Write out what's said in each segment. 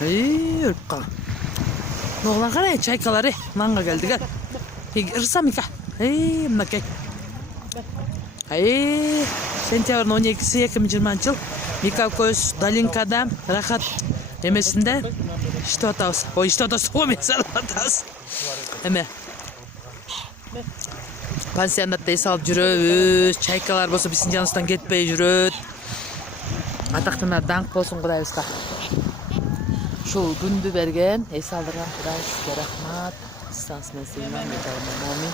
Ölüp kal. Noğlan qarayın çaykaları. Nanga geldi gel. Irsa Mika. Maka. Sentyabrın 12'si 2020 yıl. Mika Köz Dalinka'da Rahat emesinde işte atağız. O işte atağız. O mesela atağız. Eme. Pansiyonatda es alып жүрөбүз. Çaykalar болсо биздин жаныбыздан кетпей жүрөт. Атактана даңк болсун Кудайыбызга. Ушул күндү берген, эс алдырган Кудай сизге рахмат. Станс менен сыйман, момин.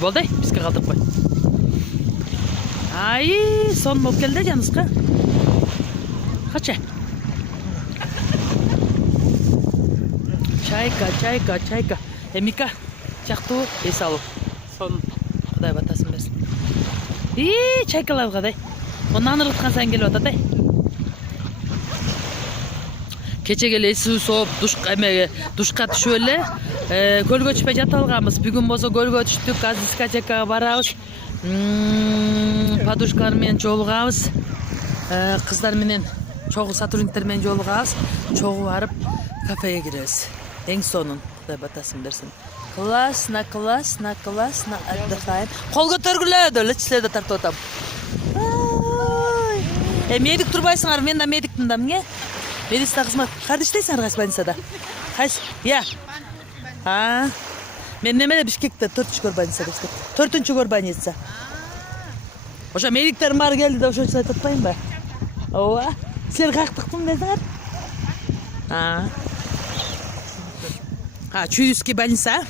Болду, бизге калтырып кой. Сон болуп келди жаныбызга. Кача. Чайка. Мика, чактуу эс алып. Сон Кудай батасын берсин. Çaykalar kadar. Ondan ırıtkan sen geliyor da. Keçe gele su soğup duşka şöyle gölge düşüp jatalganбыз. Bugün boza gölge düştük. Az diskotekaga barabыз. Подушкалар менен жолугабыз. Кыздар менен чогуу сотрудниктер менен жолугабыз. Чогуу барып кафеге киребиз. Эң сонун Кудай батасын берсин. Классно отдыхаем. Кол көтөргүлө, деле силерде тартып атам. Медик турбайсыңар, мен да медиктин да эмне? Медицина кызмат. Кайда иштейсиңер кайсы больницада? Кайсы? Мен немеде Бишкекте 4-көр больницада иштейм. 4-көр больница. Ошо медиктер баары келди да ошо айтып атпаймынбы? Ооба. Силер каяктыкпын десиңер? Чуйский больница.